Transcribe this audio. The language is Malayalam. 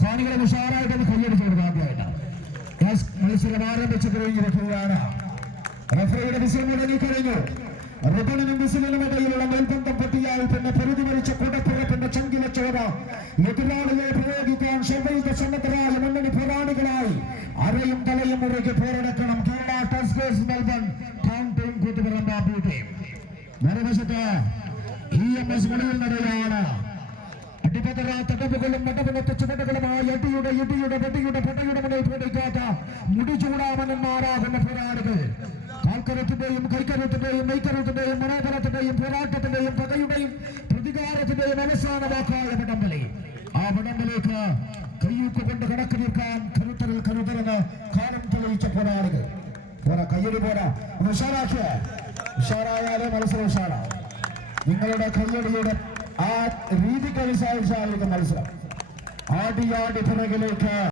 കാണികളെ ഉഷാറായിട്ട് കൈയടിച്ചു കൊടുക്കുക ആദ്യമായിട്ട്. മത്സരം ആരംഭിച്ചു കഴിഞ്ഞിരിക്കുകയാണ്. റഫറിയുടെ വിസിൽ മുടങ്ങി കഴിഞ്ഞു. ഋതുവിനും വിസിലിനും ഇടയിലുള്ള മേൽബന്ധം പറ്റിയാൽ പിന്നെ പ്രതികരിച്ച കൂടപ്പുറത്തിന്റെ ചങ്കില ചോര എതിരാളികളെ പ്രയോഗിക്കാൻ ഷെവൈദ സന്നദ്ധരായ മുന്നണി പോരാളികളായി അരയും തലയും മുറുകെ പോരടക്കണം. Kerala tuskers Melbourne town team Koothuparamba B team. മറുവശത്ത് EMS മുകളിൽ നടയാണ്. തടവുകളും മടവിനത്തെ ചുവടുകളുമായി അടിയുടെ വെടിയുടെ പടയുടെ മുന്നിൽ പിടിക്കാത്ത മുടിചൂടാമനന്മാരാകുന്ന പോരാളികൾ. കാൽക്കരത്തിന്റെയും കൈക്കരത്തിന്റെയും മെയ്ക്കരത്തിന്റെയും മനോബലത്തിന്റെയും പോരാട്ടത്തിന്റെയും പകയുടെയും പ്രതികാരത്തിന്റെയും അവസാന വാക്കായ വടംവലി. ആ വടംവലിക്ക് കയ്യൂക്ക് കൊണ്ട് കണക്ക് തീർക്കാൻ കരുതരെന്ന് കാലം തെളിയിച്ച പോരാളികൾ. പോരാ, കയ്യടി പോരാ, ഉഷാറായാലേ മത്സരം ഉഷാറാണ്. നിങ്ങളുടെ കയ്യടിയുടെ ആ രീതിക്കനുസരിച്ചായിരിക്കും മത്സരം. ആടി പിറകിലേക്ക്